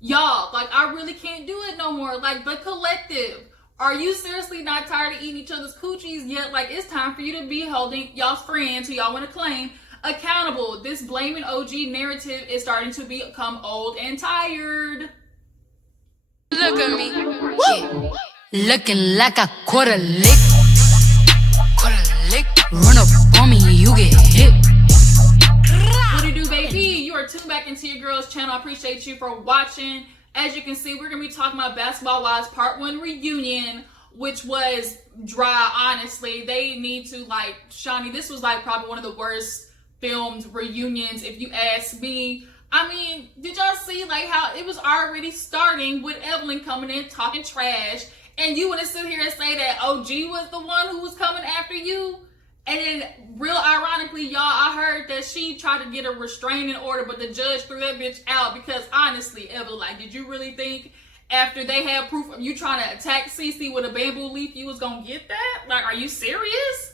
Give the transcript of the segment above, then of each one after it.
Y'all, like, I really can't do it no more. Like, the collective. Are you seriously not tired of eating each other's coochies yet? Like, it's time for you to be holding y'all's friends who y'all want to claim accountable. This blaming OG narrative is starting to become old and tired. Look at me. Yeah. Looking like a quarter lick. Run up on me, you get hit. What do you do, baby? You are tuned back into your girl's channel. I appreciate you for watching. As you can see, we're going to be talking about Basketball Wives Part 1 Reunion, which was dry, honestly. They need to, like, Shaunie, this was, like, probably one of the worst filmed reunions, if you ask me. I mean, did y'all see, like, how it was already starting with Evelyn coming in talking trash, and you want to sit here and say that OG was the one who was coming after you? And then, real ironically, y'all, I heard that she tried to get a restraining order, but the judge threw that bitch out because, honestly, Evelyn, like, did you really think after they had proof of you trying to attack Cece with a bamboo leaf, you was gonna get that? Like, are you serious?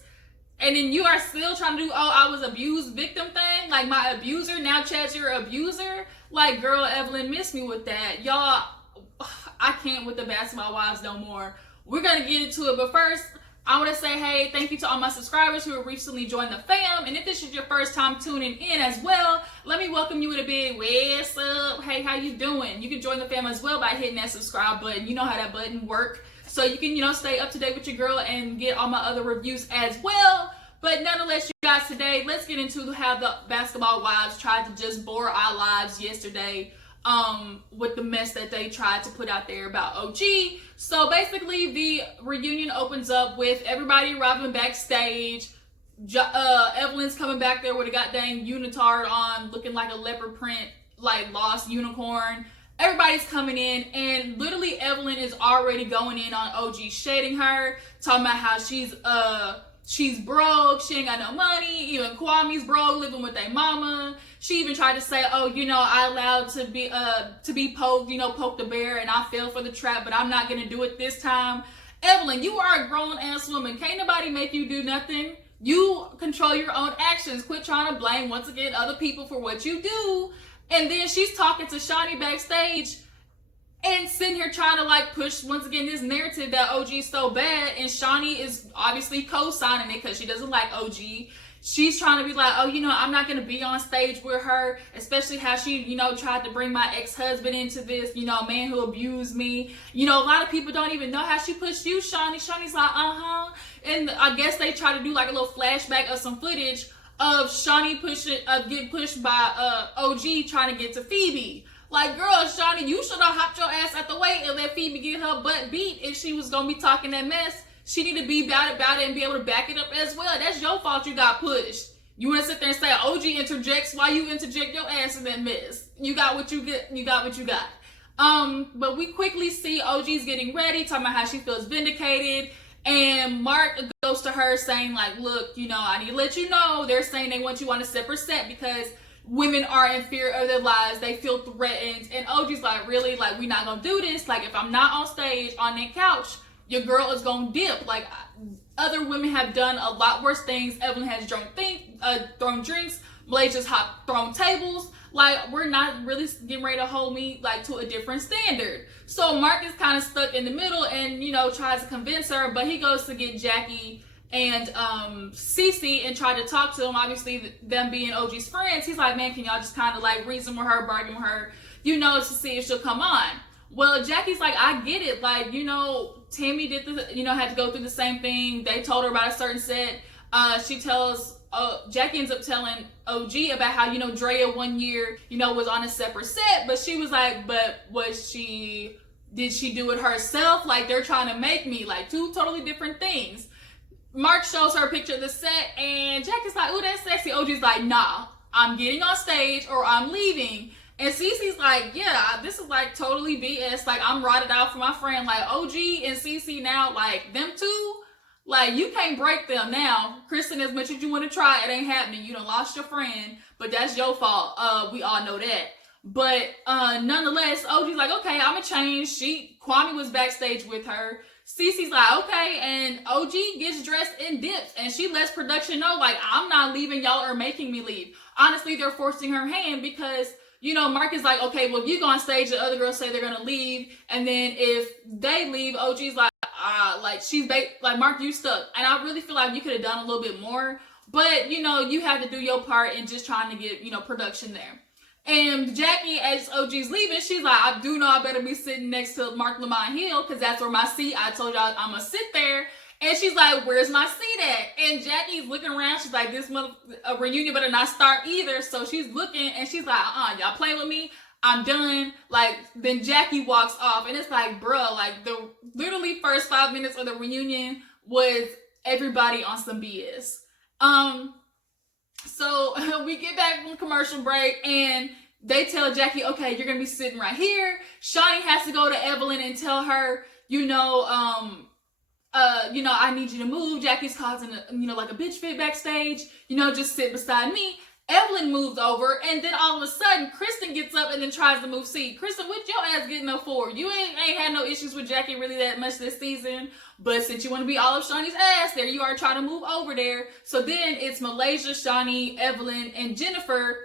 And then you are still trying to do, oh, I was abused victim thing? Like, my abuser, now Chad's your abuser? Like, girl, Evelyn, miss me with that. Y'all, I can't with the Basketball Wives no more. We're gonna get into it, but first, I want to say, hey, thank you to all my subscribers who have recently joined the fam. And if this is your first time tuning in as well, let me welcome you with a big what's up. Hey, how you doing? You can join the fam as well by hitting that subscribe button. You know how that button works. So you can, stay up to date with your girl and get all my other reviews as well. But nonetheless, you guys, today, let's get into how the Basketball Wives tried to just bore our lives yesterday. With the mess that they tried to put out there about OG. So basically, the reunion opens up with everybody arriving backstage. Evelyn's coming back there with a goddamn unitard on, looking like a leopard print, like lost unicorn. Everybody's coming in, and literally Evelyn is already going in on OG, shading her, talking about how she's broke, she ain't got no money, even Kwame's broke, living with their mama. She even tried to say, oh, I allowed to be poked, poked a bear, and I fell for the trap, but I'm not gonna do it this time. Evelyn, you are a grown-ass woman. Can't nobody make you do nothing. You control your own actions. Quit trying to blame, once again, other people for what you do. And then she's talking to Shaunie backstage and sitting here trying to, like, push, once again, this narrative that OG is so bad. And Shaunie is obviously co-signing it because she doesn't like OG. She's trying to be like, oh, I'm not going to be on stage with her, especially how she, tried to bring my ex-husband into this, a man who abused me. A lot of people don't even know how she pushed you, Shaunie. Shaunie's like, And I guess they try to do, like, a little flashback of some footage of Shaunie getting pushed by OG trying to get to Phoebe. Like, girl, Shaunie, you should have hopped your ass at the way and let Phoebe get her butt beat if she was going to be talking that mess. She need to be about it and be able to back it up as well. That's your fault you got pushed. You want to sit there and say OG interjects while you interject your ass in that mess. You got what you get. You got what you got. But we quickly see OG's getting ready, talking about how she feels vindicated. And Mark goes to her saying, like, look, I need to let you know they're saying they want you on a separate set because women are in fear of their lives. They feel threatened. And OG's like, really? Like, we not going to do this? Like, if I'm not on stage on that couch, your girl is going to dip. Like, other women have done a lot worse things. Evelyn has thrown drinks. Malaysia's thrown tables. Like, we're not really getting ready to hold me, like, to a different standard. So Mark is kind of stuck in the middle and, tries to convince her. But he goes to get Jackie and Cece and try to talk to them. Obviously, them being OG's friends. He's like, man, can y'all just kind of, like, reason with her, bargain with her, to see if she'll come on. Well, Jackie's like, I get it. Like, Tammy did had to go through the same thing. They told her about a certain set. Jackie ends up telling OG about how, Drea one year, was on a separate set. But she was like, but did she do it herself? Like, they're trying to make me, like, two totally different things. Mark shows her a picture of the set, and Jackie's like, ooh, that's sexy. OG's like, nah, I'm getting on stage or I'm leaving. And Cece's like, yeah, this is, like, totally BS. Like, I'm rotted out for my friend. Like, OG and Cece now, like, them two, like, you can't break them now. Kristen, as much as you want to try, it ain't happening. You done lost your friend, but that's your fault. We all know that. But nonetheless, OG's like, okay, I'm going to change. Kwame was backstage with her. Cece's like, okay, and OG gets dressed and dips, and she lets production know, like, I'm not leaving, y'all are making me leave. Honestly, they're forcing her hand because Mark is like, okay, well, if you go on stage, the other girls say they're gonna leave, and then if they leave, OG's like, like, Mark, you stuck. And I really feel like you could have done a little bit more, but you have to do your part in just trying to get production there. And Jackie, as OG's leaving, she's like, I do know I better be sitting next to Mark Lamont Hill, because that's where my seat, I told y'all I'm gonna sit there. And she's like, where's my seat at? And Jackie's looking around. She's like, this reunion better not start either. So she's looking, and she's like, y'all playing with me? I'm done. Like, then Jackie walks off. And it's like, bro, like, the literally first 5 minutes of the reunion was everybody on some BS. So we get back from the commercial break, and they tell Jackie, okay, you're going to be sitting right here. Shaunie has to go to Evelyn and tell her, I need you to move. Jackie's causing like a bitch fit backstage. Just sit beside me. Evelyn moves over, and then all of a sudden, Kristen gets up and then tries to move seat. Kristen, what your ass getting up for? You ain't had no issues with Jackie really that much this season, but since you want to be all of Shaunie's ass, there you are trying to move over there. So then it's Malaysia, Shaunie, Evelyn, and Jennifer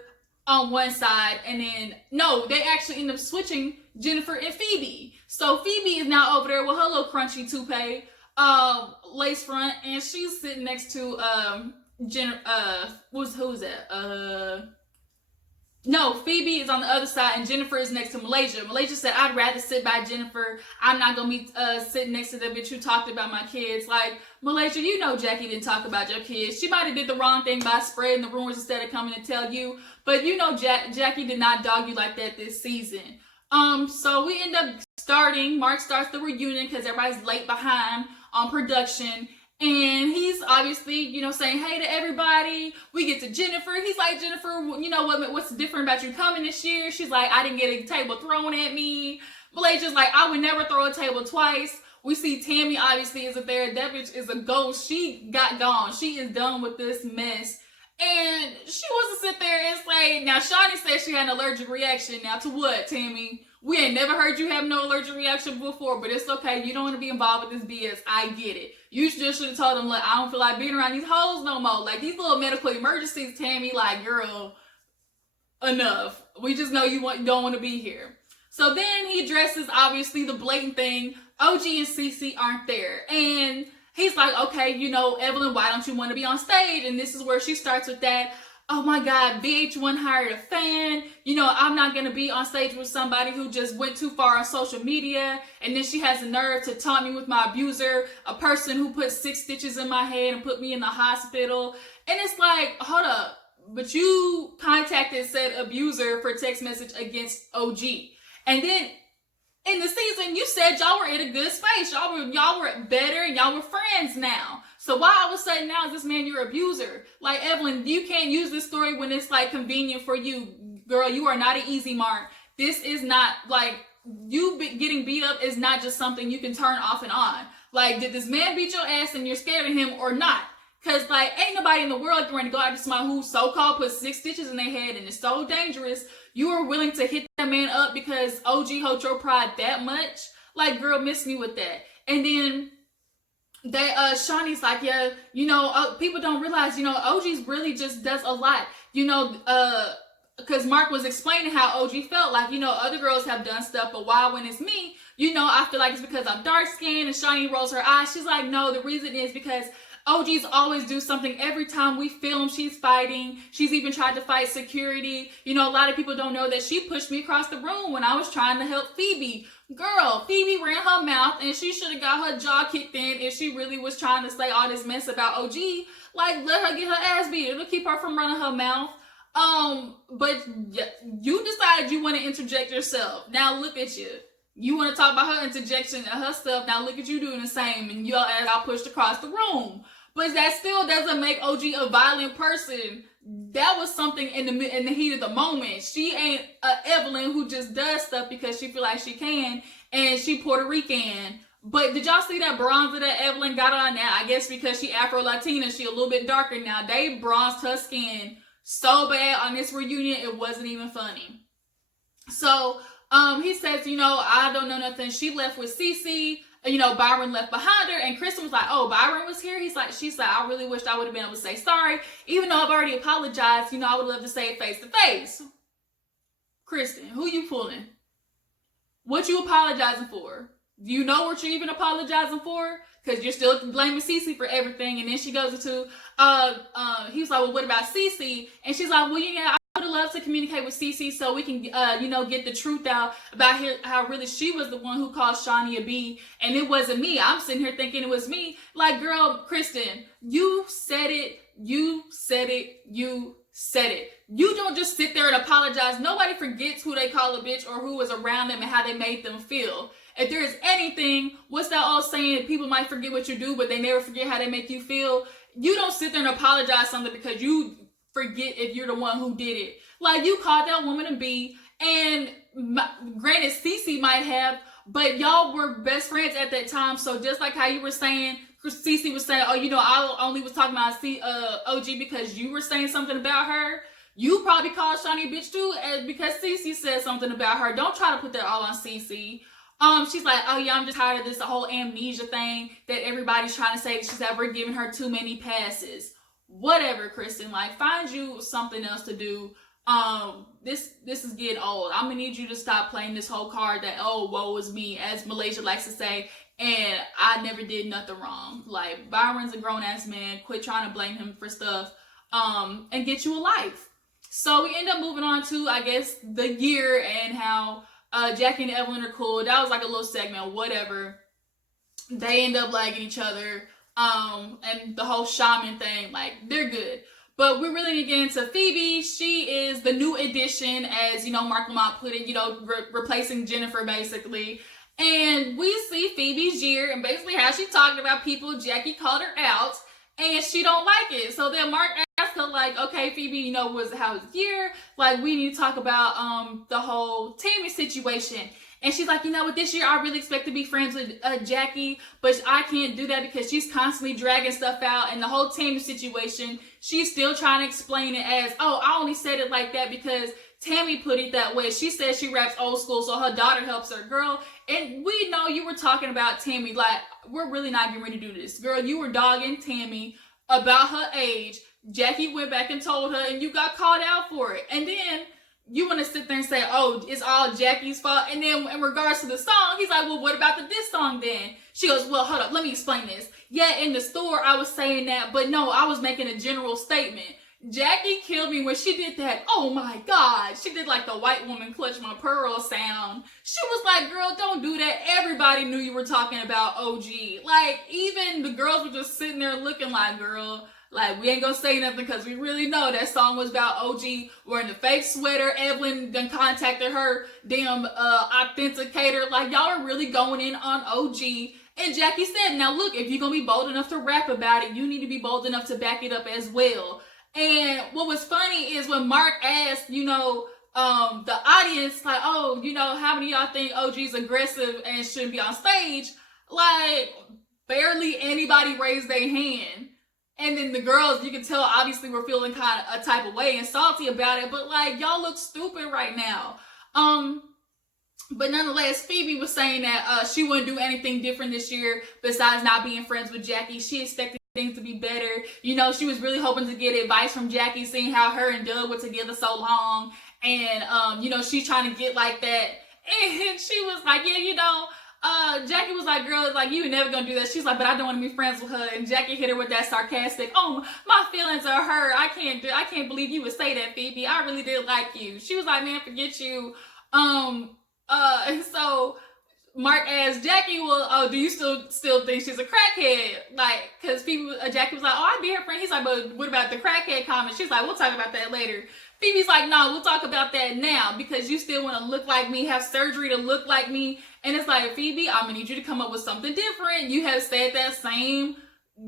on one side, and then no, they actually end up switching Jennifer and Phoebe. So Phoebe is now over there with her little crunchy toupee, lace front, and she's sitting next to who's that? No, Phoebe is on the other side, and Jennifer is next to Malaysia. Malaysia said, I'd rather sit by Jennifer. I'm not gonna be sitting next to the bitch who talked about my kids. Like, Malaysia, Jackie didn't talk about your kids. She might have did the wrong thing by spreading the rumors instead of coming to tell you, but Jackie did not dog you like that this season. So we end up Mark starts the reunion because everybody's late behind on production. And he's obviously, saying hey to everybody. We get to Jennifer. He's like, Jennifer, what's different about you coming this year? She's like, I didn't get a table thrown at me. Malaysia's like, I would never throw a table twice. We see Tammy obviously isn't there. That bitch is a ghost. She got gone. She is done with this mess. And she wants to sit there and say, now Shaunie said she had an allergic reaction. Now to what, Tammy? We ain't never heard you have no allergic reaction before, but it's okay. You don't want to be involved with this BS. I get it. You just should have told them, look, I don't feel like being around these hoes no more. Like, these little medical emergencies, Tammy, like, girl, enough. We just know you don't want to be here. So then he addresses, obviously, the blatant thing. OG and Cece aren't there. And he's like, okay, Evelyn, why don't you want to be on stage? And this is where she starts with that. Oh my God, VH1 hired a fan. I'm not going to be on stage with somebody who just went too far on social media. And then she has the nerve to taunt me with my abuser, a person who put 6 stitches in my head and put me in the hospital. And it's like, hold up, but you contacted said abuser for text message against OG. And then in the season, you said y'all were in a good space. Y'all were better and y'all were friends now. So why all of a sudden now is this man your abuser? Like, Evelyn, you can't use this story when it's like convenient for you. Girl, you are not an easy mark. This is not like you getting beat up is not just something you can turn off and on. Like, did this man beat your ass and you're scared of him or not? Because, like, ain't nobody in the world going to go after somebody who so-called put 6 stitches in their head and it's so dangerous. You are willing to hit that man up because OG hurt your pride that much? Like, girl, miss me with that. And then Shaunie's like, yeah, people don't realize, OG's really just does a lot, because Mark was explaining how OG felt like, other girls have done stuff, but why when it's me, I feel like it's because I'm dark skinned. And Shaunie rolls her eyes. She's like, no, the reason is because OG's always do something every time we film. She's fighting. She's even tried to fight security. A lot of people don't know that she pushed me across the room when I was trying to help Phoebe. Girl, Phoebe ran her mouth and she should have got her jaw kicked in if she really was trying to say all this mess about OG. Like, let her get her ass beat. It'll keep her from running her mouth. But you decided you want to interject yourself. Now look at you. You want to talk about her interjection and her stuff. Now look at you doing the same, and y'all got pushed across the room. But that still doesn't make OG a violent person. That was something in the heat of the moment. She ain't Evelyn who just does stuff because she feel like she can, and she Puerto Rican. But did y'all see that bronzer that Evelyn got on now? I guess because she Afro-Latina, she a little bit darker now. They bronzed her skin so bad on this reunion, it wasn't even funny. So he says, I don't know nothing. She left with Cece. Byron left behind her, and Kristen was like, oh, Byron was here? She's like, I really wished I would have been able to say sorry. Even though I've already apologized, I would love to say it face to face. Kristen, who you pulling? What you apologizing for? Do you know what you're even apologizing for? Because you're still blaming Cece for everything. And then she goes into, he was like, well, what about Cece? And she's like, well, yeah, I would love to communicate with Cece so we can, get the truth out about how really she was the one who called Shaunie a B, and it wasn't me. I'm sitting here thinking it was me. Like, girl, Kristen, you said it. You said it. You said it. You don't just sit there and apologize. Nobody forgets who they call a bitch or who was around them and how they made them feel. If there is anything, what's that old saying? People might forget what you do, but they never forget how they make you feel. You don't sit there and apologize something because you forget if you're the one who did it. Like, you called that woman a B, and granted, Cece might have, but y'all were best friends at that time. So just like how you were saying, Cece was saying, oh, I only was talking about OG because you were saying something about her. You probably called Shaunie a bitch too, because Cece said something about her. Don't try to put that all on Cece. She's like, oh yeah, I'm just tired of this whole amnesia thing that everybody's trying to say. She's that we're giving her too many passes. Whatever, Kristen. Like, find you something else to do. This is getting old. I'm gonna need you to stop playing this whole card that, oh, woe is me, as Malaysia likes to say, and I never did nothing wrong. Like, Byron's a grown-ass man. Quit trying to blame him for stuff, and get you a life. So we end up moving on to, I guess, the year and how Jackie and Evelyn are cool. That was like a little segment, whatever. They end up liking each other. And the whole shaman thing, like, they're good. But we're really getting into Phoebe. She is the new addition, as, Mark Lamont put it, replacing Jennifer, basically. And we see Phoebe's year and basically how she talked about people. Jackie called her out, and she don't like it. So then Mark asked her, like, okay, Phoebe, how was the year? Like, we need to talk about the whole Tammy situation. And she's like, this year I really expect to be friends with Jackie, but I can't do that because she's constantly dragging stuff out. And the whole Tammy situation, she's still trying to explain it as, oh, I only said it like that because Tammy put it that way. She says she raps old school, so her daughter helps her. Girl, and we know you were talking about Tammy. Like, we're really not getting ready to do this. Girl, you were dogging Tammy about her age. Jackie went back and told her, and you got called out for it. And then you want to sit there and say, oh, it's all Jackie's fault. And then in regards to the song, he's like, well, what about the diss song then? She goes, well, hold up, let me explain this. Yeah, in the store, I was saying that, but no, I was making a general statement. Jackie killed me when she did that. Oh my God. She did like the white woman clutch my pearl sound. She was like, girl, don't do that. Everybody knew you were talking about OG. Like, even the girls were just sitting there looking like, girl, like, we ain't gonna say nothing because we really know that song was about OG wearing the fake sweater. Evelyn done contacted her damn authenticator. Like, y'all are really going in on OG. And Jackie said, now look, if you're gonna be bold enough to rap about it, you need to be bold enough to back it up as well. And what was funny is when Mark asked, the audience, like, oh, how many of y'all think OG's aggressive and shouldn't be on stage? Like, barely anybody raised their hand. And then the girls, you can tell, obviously were feeling kind of a type of way and salty about it. But, like, y'all look stupid right now. But nonetheless, Phoebe was saying that she wouldn't do anything different this year besides not being friends with Jackie. She expected things to be better. She was really hoping to get advice from Jackie, seeing how her and Doug were together so long. And, she's trying to get like that. And she was like, yeah, Jackie was like, girl, like, you were never gonna do that. She's like, but I don't want to be friends with her. And Jackie hit her with that sarcastic, oh, my feelings are hurt. I can't believe you would say that, Phoebe. I really did like you. She was like, man, forget you. And so Mark asked Jackie, well, oh, do you still think she's a crackhead? Like, cause Jackie was like, oh, I'd be her friend. He's like, but what about the crackhead comment? She's like, we'll talk about that later. Phoebe's like, no, we'll talk about that now because you still want to look like me, have surgery to look like me. And it's like, Phoebe, I'm gonna need you to come up with something different. You have said that same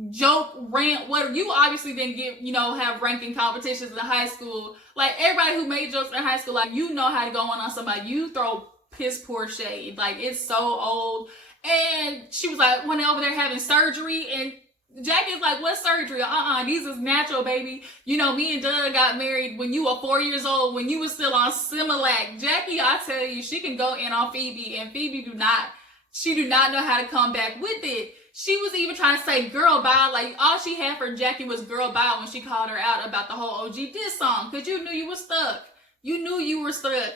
joke, rant, whatever. You obviously didn't get, have ranking competitions in high school. Like, everybody who made jokes in high school, like, how to go on somebody. You throw piss poor shade. Like, it's so old. And she was like, went over there having surgery, and Jackie's like, what surgery? These is natural, baby. Me and Doug got married when you were 4 years old, when you were still on Similac. Jackie, I tell you, she can go in on Phoebe, and Phoebe do not know how to come back with it. She was even trying to say girl bye. Like, all she had for Jackie was girl bye when she called her out about the whole OG diss song, because you knew you were stuck. You knew you were stuck.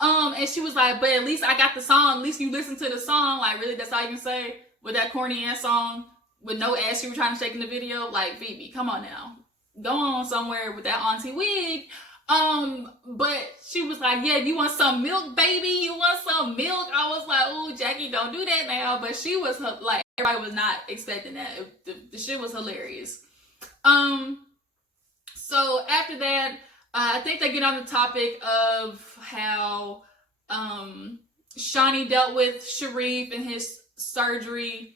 And she was like, but at least I got the song. At least you listen to the song. Like, really, that's all you can say with that corny ass song with no ass you were trying to shake in the video? Like, Phoebe, come on now. Go on somewhere with that auntie wig. But she was like, yeah, you want some milk, baby? You want some milk? I was like, oh, Jackie, don't do that now. But she was like, everybody was not expecting that. The shit was hilarious. So after that, I think they get on the topic of how Shaunie dealt with Sharif and his surgery,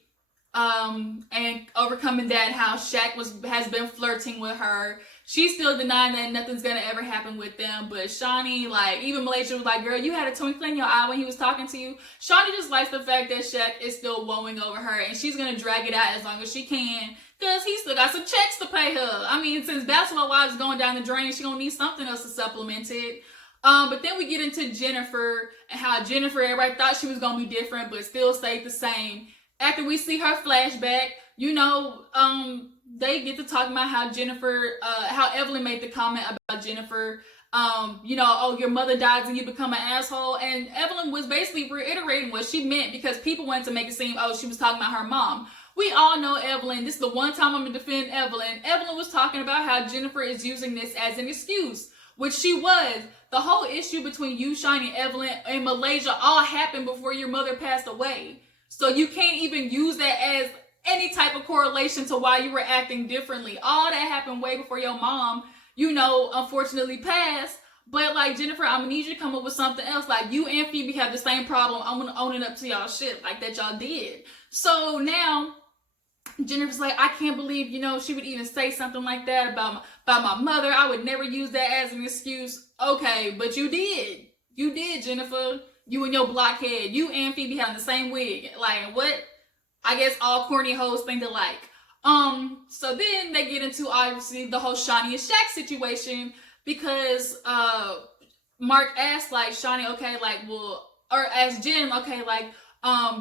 and overcoming that, how Shaq has been flirting with her. She's still denying that nothing's gonna ever happen with them, but Shaunie, like, even Malaysia was like, girl, you had a twinkle in your eye when he was talking to you. Shaunie just likes the fact that Shaq is still wooing over her, and she's gonna drag it out as long as she can, because he still got some checks to pay her. I mean, since Basketball Wives is going down the drain, she gonna need something else to supplement it. But then we get into Jennifer, and how Jennifer, everybody thought she was gonna be different, but still stayed the same. After we see her flashback, you know, they get to talking about how Jennifer, how Evelyn made the comment about Jennifer, you know, oh, your mother dies and you become an asshole. And Evelyn was basically reiterating what she meant, because people wanted to make it seem, oh, she was talking about her mom. We all know Evelyn. This is the one time I'm going to defend Evelyn. Evelyn was talking about how Jennifer is using this as an excuse, which she was. The whole issue between you, Shaunie, Evelyn, and Malaysia all happened before your mother passed away. So you can't even use that as any type of correlation to why you were acting differently. All that happened way before your mom, you know, unfortunately passed. But like, Jennifer, I'm gonna need you to come up with something else. Like, you and Phoebe have the same problem. I'm gonna own it up to y'all shit like that y'all did. So now Jennifer's like, I can't believe, you know, she would even say something like that about my mother. I would never use that as an excuse. Okay, but you did. You did, Jennifer. You and your blockhead. You and Phoebe having the same wig. Like, what? I guess all corny hoes think alike. So then they get into, obviously, the whole Shaunie and Shaq situation, because Mark asked, like, Shaunie, okay, like, well, or asked Jen, okay, like,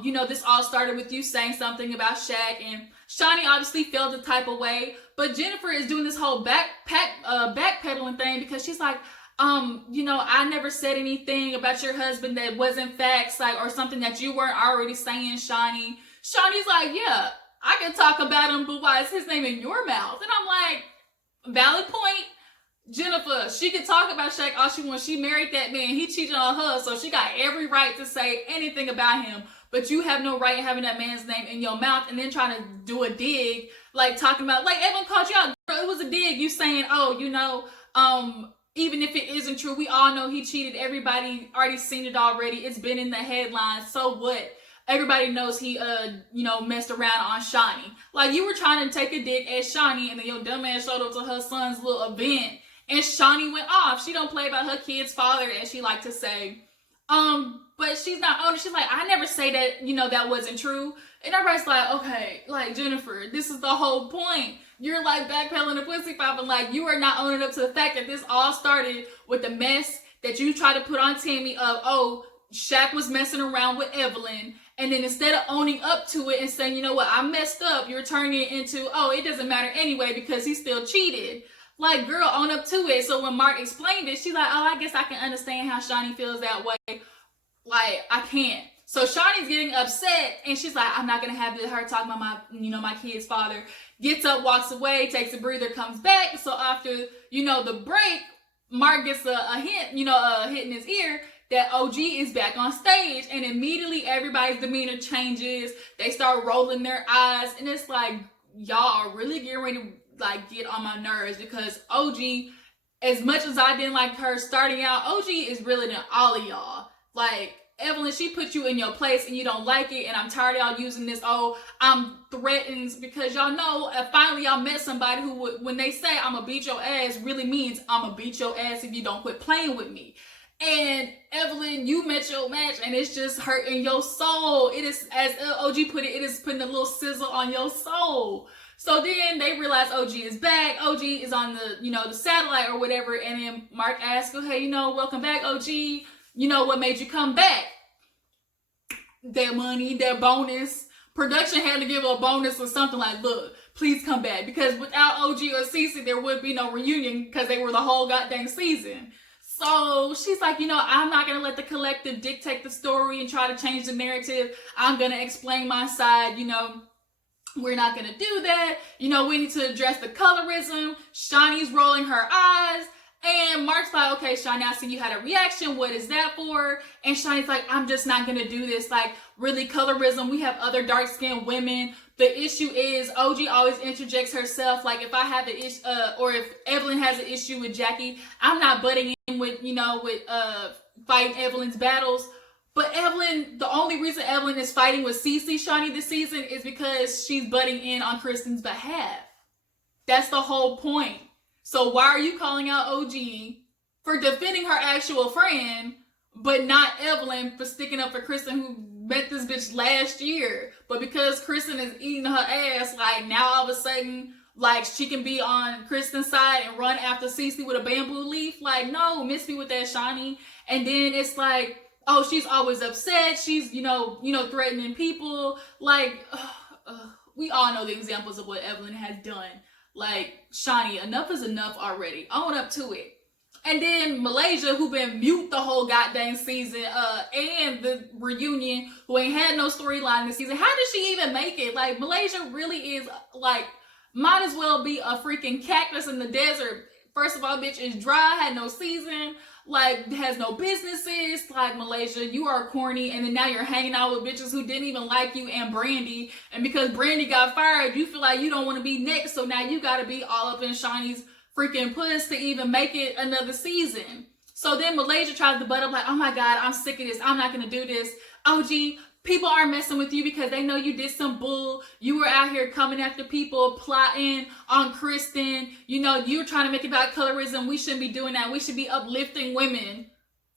you know, this all started with you saying something about Shaq, and Shaunie obviously felt the type of way, but Jennifer is doing this whole backpedaling thing, because she's like, you know, I never said anything about your husband that wasn't facts, like, or something that you weren't already saying, Shaunie. Shaunie's like, yeah, I can talk about him, but why is his name in your mouth? And I'm like, valid point. Jennifer, she could talk about Shaq all she wants. She married that man. He cheated on her, so she got every right to say anything about him. But you have no right having that man's name in your mouth and then trying to do a dig, like talking about, like Evan called you out. Girl, it was a dig. You saying, oh, you know, even if it isn't true, we all know he cheated. Everybody already seen it already. It's been in the headlines. So what? Everybody knows he, you know, messed around on Shaunie. Like, you were trying to take a dig at Shaunie, and then your dumb ass showed up to her son's little event, and Shaunie went off. She don't play about her kid's father, as she like to say. But she's not owning. She's like, I never say that, you know, that wasn't true. And everybody's like, okay, like, Jennifer, this is the whole point. You're like backpedaling the pussy popping, like, you are not owning up to the fact that this all started with the mess that you tried to put on Tammy of, oh, Shaq was messing around with Evelyn. And then instead of owning up to it and saying, you know what, I messed up, you're turning it into, oh, it doesn't matter anyway because he still cheated. Like, girl, own up to it. So when Mark explained it, she's like, oh, I guess I can understand how Shaunie feels that way. Like, I can't. So Shaunie's getting upset, and she's like, I'm not going to have her talk about my, you know, my kid's father. Gets up, walks away, takes a breather, comes back. So after, you know, the break, Mark gets a hint, you know, a hit in his ear that OG is back on stage, and immediately everybody's demeanor changes. They start rolling their eyes, and it's like, y'all are really getting ready to, like, get on my nerves, because OG, as much as I didn't like her starting out, OG is really than all of y'all. Like, Evelyn, she put you in your place and you don't like it, and I'm tired of y'all using this, oh, I'm threatened, because y'all know, finally y'all met somebody who would, when they say I'm gonna beat your ass, really means I'm gonna beat your ass if you don't quit playing with me. And Evelyn, you met your match, and it's just hurting your soul. It is, as OG put it, it is putting a little sizzle on your soul. So then they realize OG is back. OG is on the, you know, the satellite or whatever. And then Mark asks, oh, hey, you know, welcome back, OG. You know, what made you come back? Their money, their bonus. Production had to give a bonus or something like, look, please come back. Because without OG or Cece, there would be no reunion, because they were the whole goddamn season. So she's like, I'm not going to let the collective dictate the story and try to change the narrative. I'm going to explain my side, we're not going to do that. We need to address the colorism. Shaunie's rolling her eyes. And Mark's like, okay, Shaunie, I see you had a reaction. What is that for? And Shaunie's like, I'm just not going to do this. Like, really, colorism. We have other dark-skinned women. The issue is OG always interjects herself. Like, if I have an issue, or if Evelyn has an issue with Jackie, I'm not butting in with, fighting Evelyn's battles. But Evelyn, the only reason Evelyn is fighting with Cece Shaunie this season is because she's butting in on Kristen's behalf. That's the whole point. So why are you calling out OG for defending her actual friend, but not Evelyn for sticking up for Kristen, who met this bitch last year? But because Kristen is eating her ass, like, now all of a sudden, like, she can be on Kristen's side and run after Cece with a bamboo leaf? Like, no, miss me with that, Shaunie. And then it's like, oh, she's always upset. She's, threatening people. Like, we all know the examples of what Evelyn has done. Like, Shaunie, enough is enough already. Own up to it. And then Malaysia, who been mute the whole goddamn season, and the reunion, who ain't had no storyline this season. How did she even make it? Like, Malaysia really is, like, might as well be a freaking cactus in the desert. First of all, bitch is dry, had no season, like, has no businesses. Like, Malaysia, you are corny, and then now you're hanging out with bitches who didn't even like you and Brandy, and because Brandy got fired, you feel like you don't want to be next, so now you gotta be all up in Shaunie's freaking puss to even make it another season. So then Malaysia tries to butt up like, oh my god, I'm sick of this, I'm not gonna do this. OG, people aren't messing with you because they know you did some bull. You were out here coming after people, plotting on Kristen. You're trying to make it about colorism. We shouldn't be doing that. We should be uplifting women.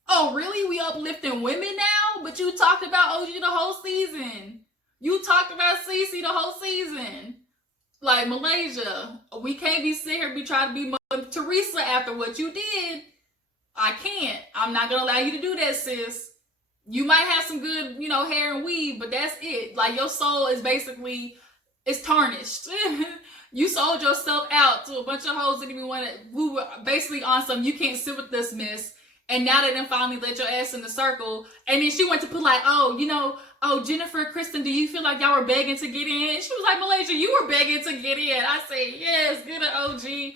Oh, really? We uplifting women now? But you talked about OG the whole season. You talked about Cece the whole season. Like, Malaysia, we can't be sitting here trying to be Mother Teresa after what you did. I can't. I'm not going to allow you to do that, sis. You might have some good, hair and weave, but that's it. Like, your soul is basically, it's tarnished. You sold yourself out to a bunch of hoes that even who were basically on some, you can't sit with this, miss. And now they done finally let your ass in the circle. And then she went to put like, Jennifer, Kristen, do you feel like y'all were begging to get in? She was like, Malaysia, you were begging to get in. I say, yes, get an OG.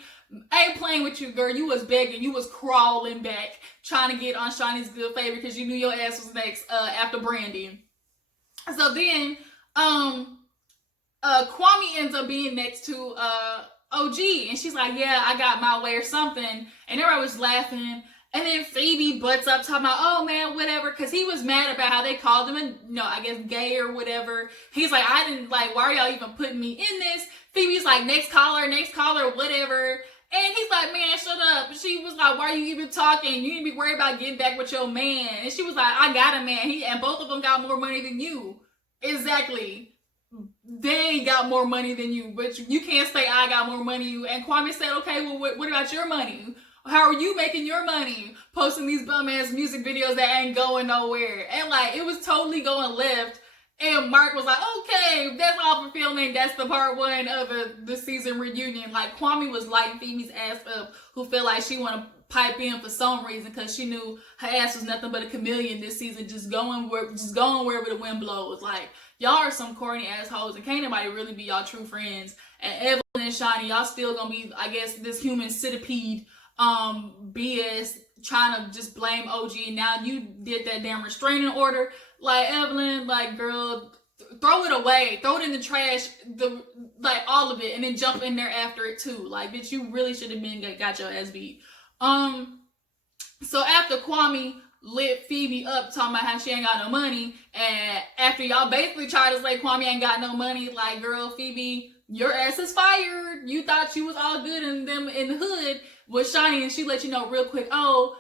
I ain't playing with you, girl. You was begging. You was crawling back, trying to get on Shaunie's good favor because you knew your ass was next after Brandy. So then, Kwame ends up being next to OG, and she's like, yeah, I got my way or something. And everybody was laughing. And then Phoebe butts up talking about, oh man, whatever, because he was mad about how they called him, I guess gay or whatever. He's like, I didn't, like, why are y'all even putting me in this? Phoebe's like, next caller, whatever. And he's like, man, shut up. She was like, why are you even talking? You need to be worried about getting back with your man. And she was like, I got a man. And both of them got more money than you. Exactly. They ain't got more money than you, but you can't say I got more money than you. And Kwame said, okay, well, what about your money? How are you making your money posting these bum ass music videos that ain't going nowhere? And like, it was totally going left. And Mark was like, okay, that's all for filming. That's the part one of the season reunion. Like, Kwame was lighting Phoebe's ass up, who felt like she wanted to pipe in for some reason because she knew her ass was nothing but a chameleon this season, just going wherever the wind blows. Like, y'all are some corny assholes, and can't nobody really be y'all true friends. And Evelyn and Shaunie, y'all still gonna be, I guess, this human centipede BS, trying to just blame OG. Now you did that damn restraining order. Like, Evelyn, like, girl, throw it away, throw it in the trash, all of it, and then jump in there after it too. Like, bitch, you really should have got your ass beat. So after Kwame lit Phoebe up talking about how she ain't got no money, and after y'all basically tried to say Kwame ain't got no money, like, girl, Phoebe, your ass is fired. You thought you was all good in the hood with Shaunie, and she let you know real quick, oh,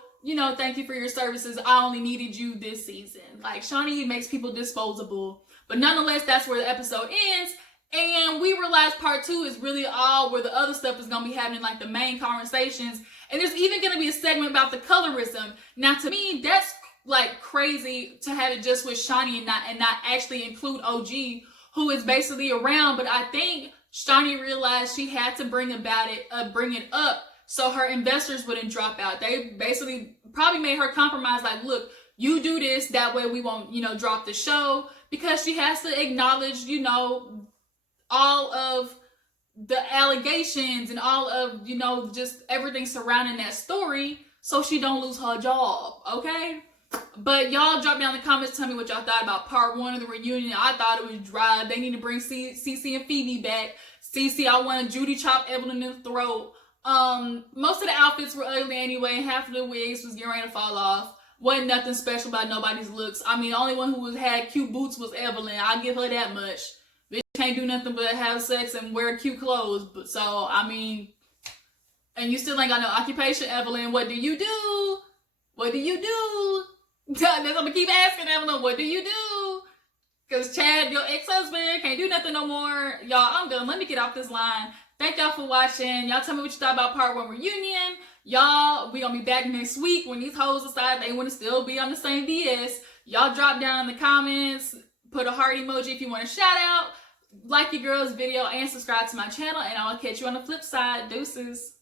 thank you for your services. I only needed you this season. Like, Shaunie makes people disposable. But nonetheless, that's where the episode ends. And we realize part 2 is really all where the other stuff is going to be happening, like the main conversations. And there's even going to be a segment about the colorism. Now, to me, that's like crazy to have it just with Shaunie and not actually include OG, who is basically around. But I think Shaunie realized she had to bring it up so her investors wouldn't drop out. They basically probably made her compromise, like, look, you do this, that way we won't, drop the show, because she has to acknowledge, all of the allegations and all of, just everything surrounding that story, so she don't lose her job, okay? But y'all drop down in the comments, tell me what y'all thought about part 1 of the reunion. I thought it was dry. They need to bring Cece and Phoebe back. Cece, I want Judy chop Evelyn in the throat. Most of the outfits were ugly anyway. Half of the wigs was getting ready to fall off. Wasn't nothing special about nobody's looks. I mean, the only one who had cute boots was Evelyn. I'll give her that much. Bitch can't do nothing but have sex and wear cute clothes. But so, I mean, and you still ain't got no occupation, Evelyn. What do you do? What do you do? I'm gonna keep asking Evelyn, what do you do? Because Chad, your ex-husband, can't do nothing no more. Y'all, I'm done. Let me get off this line. Thank y'all for watching. Y'all tell me what you thought about part 1 reunion. Y'all, we gonna be back next week when these hoes decide they want to still be on the same BS. Y'all drop down in the comments, put a heart emoji if you want a shout out, like your girl's video, and subscribe to my channel, and I'll catch you on the flip side. Deuces.